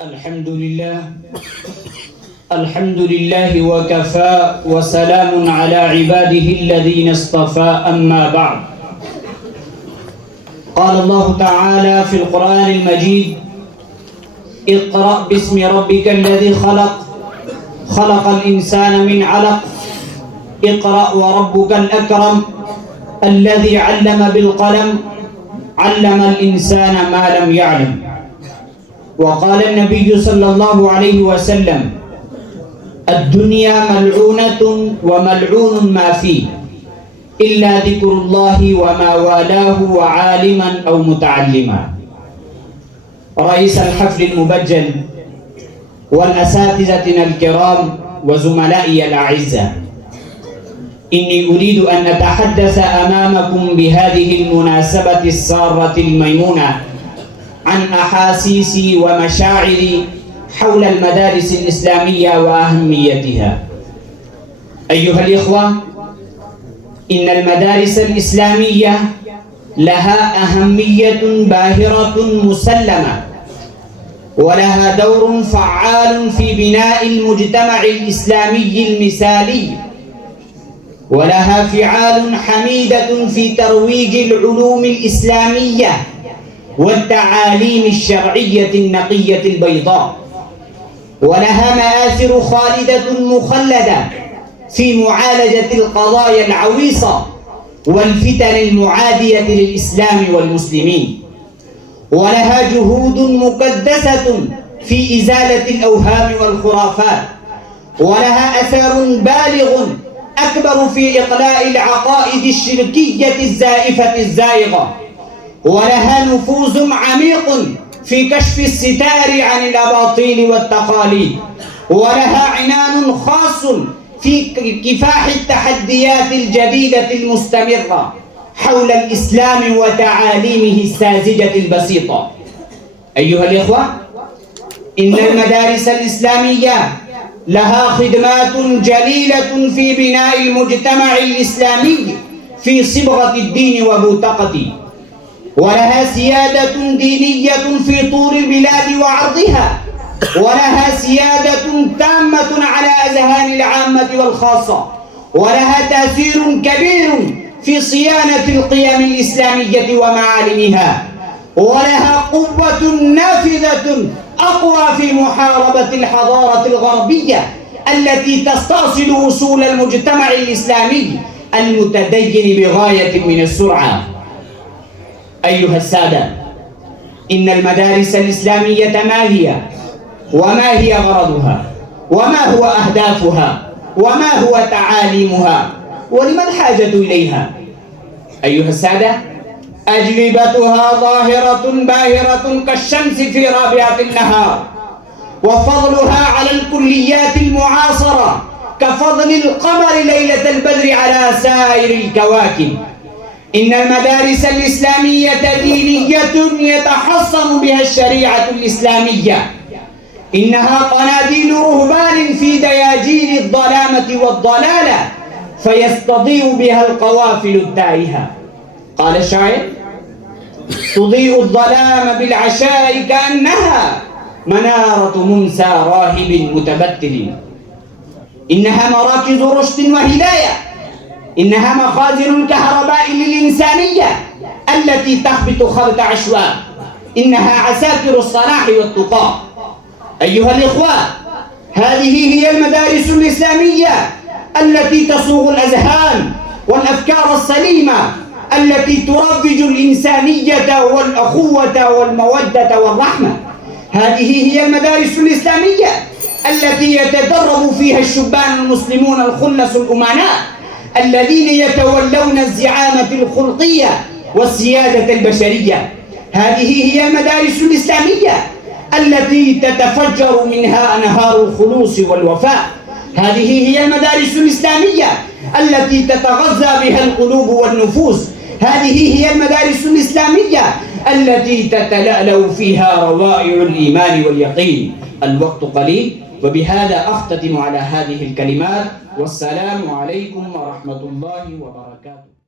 الحمد لله وكفى وسلام على عباده الذين اصطفى أما بعد. قال الله تعالى في القرآن المجيد: اقرأ باسم ربك الذي خلق الإنسان من علق اقرأ وربك الأكرم الذي علم بالقلم علم الإنسان ما لم يعلم. وقال النبي صلى الله عليه وسلم: الدنيا ملعونة وملعون ما فيه إلا ذكر الله وما والاه وعالما أو متعلما. رئيس الحفل المبجل والأساتذتنا الكرام وزملائي الأعزاء، إني أريد أن أتحدث أمامكم بهذه المناسبة السارة الميمونة عن أحاسيسي ومشاعري حول المدارس الإسلامية وأهميتها. أيها الإخوة، إن المدارس الإسلامية لها أهمية باهرة مسلمة، ولها دور فعال في بناء المجتمع الإسلامي المثالي، ولها فعال حميدة في ترويج العلوم الإسلامية والتعاليم الشرعية النقية البيضاء، ولها مآثر خالدة مخلدة في معالجة القضايا العويصة والفتن المعادية للإسلام والمسلمين، ولها جهود مقدسة في إزالة الأوهام والخرافات، ولها أثر بالغ أكبر في إقلاع العقائد الشركية الزائفة الزائغة، ولها نفوذ عميق في كشف الستار عن الأباطيل والتقاليد، ولها عنان خاص في كفاح التحديات الجديدة المستمرة حول الإسلام وتعاليمه الساذجة البسيطة. أيها الإخوة، إن المدارس الإسلامية لها خدمات جليلة في بناء المجتمع الإسلامي في صبغة الدين وبوتقته، ولها سيادة دينية في طول البلاد وعرضها، ولها سيادة تامة على أذهان العامة والخاصة، ولها تأثير كبير في صيانة القيم الإسلامية ومعالمها، ولها قوة نافذة أقوى في محاربة الحضارة الغربية التي تستأصل وصول المجتمع الإسلامي المتدين بغاية من السرعة. أيها السادة، إن المدارس الإسلامية ما هي؟ وما هي غرضها؟ وما هو أهدافها؟ وما هو تعاليمها؟ ولما الحاجة إليها؟ أيها السادة، أجوبتها ظاهرة باهرة كالشمس في رابعة النهار، وفضلها على الكليات المعاصرة كفضل القمر ليلة البدر على سائر الكواكب. إن المدارس الإسلامية دينية يتحصن بها الشريعة الإسلامية، إنها قناديل رهبان في دياجير الظلامة والضلالة فيستضيء بها القوافل التائهة. قال الشاعر: تضيء الظلام بالعشاء كأنها منارة ممسى راهب متبتل. إنها مراكز رشد وهداية، إنها مخازن الكهرباء للإنسانية التي تخبط خبط عشواء، إنها عساكر الصلاح والتقى. أيها الإخوة، هذه هي المدارس الإسلامية التي تصوغ الأذهان والأفكار السليمة التي تروج الإنسانية والأخوة والمودة والرحمة. هذه هي المدارس الإسلامية التي يتدرب فيها الشبان المسلمون الخلص الأمناء الذين يتولون الزعامة الخلقية والسيادة البشرية. هذه هي المدارس الإسلامية التي تتفجر منها أنهار الخلوص والوفاء. هذه هي المدارس الإسلامية التي تتغذى بها القلوب والنفوس. هذه هي المدارس الإسلامية التي تتلألأ فيها روائع الإيمان واليقين. الوقت قليل، وبهذا أختتم على هذه الكلمات، والسلام عليكم ورحمة الله وبركاته.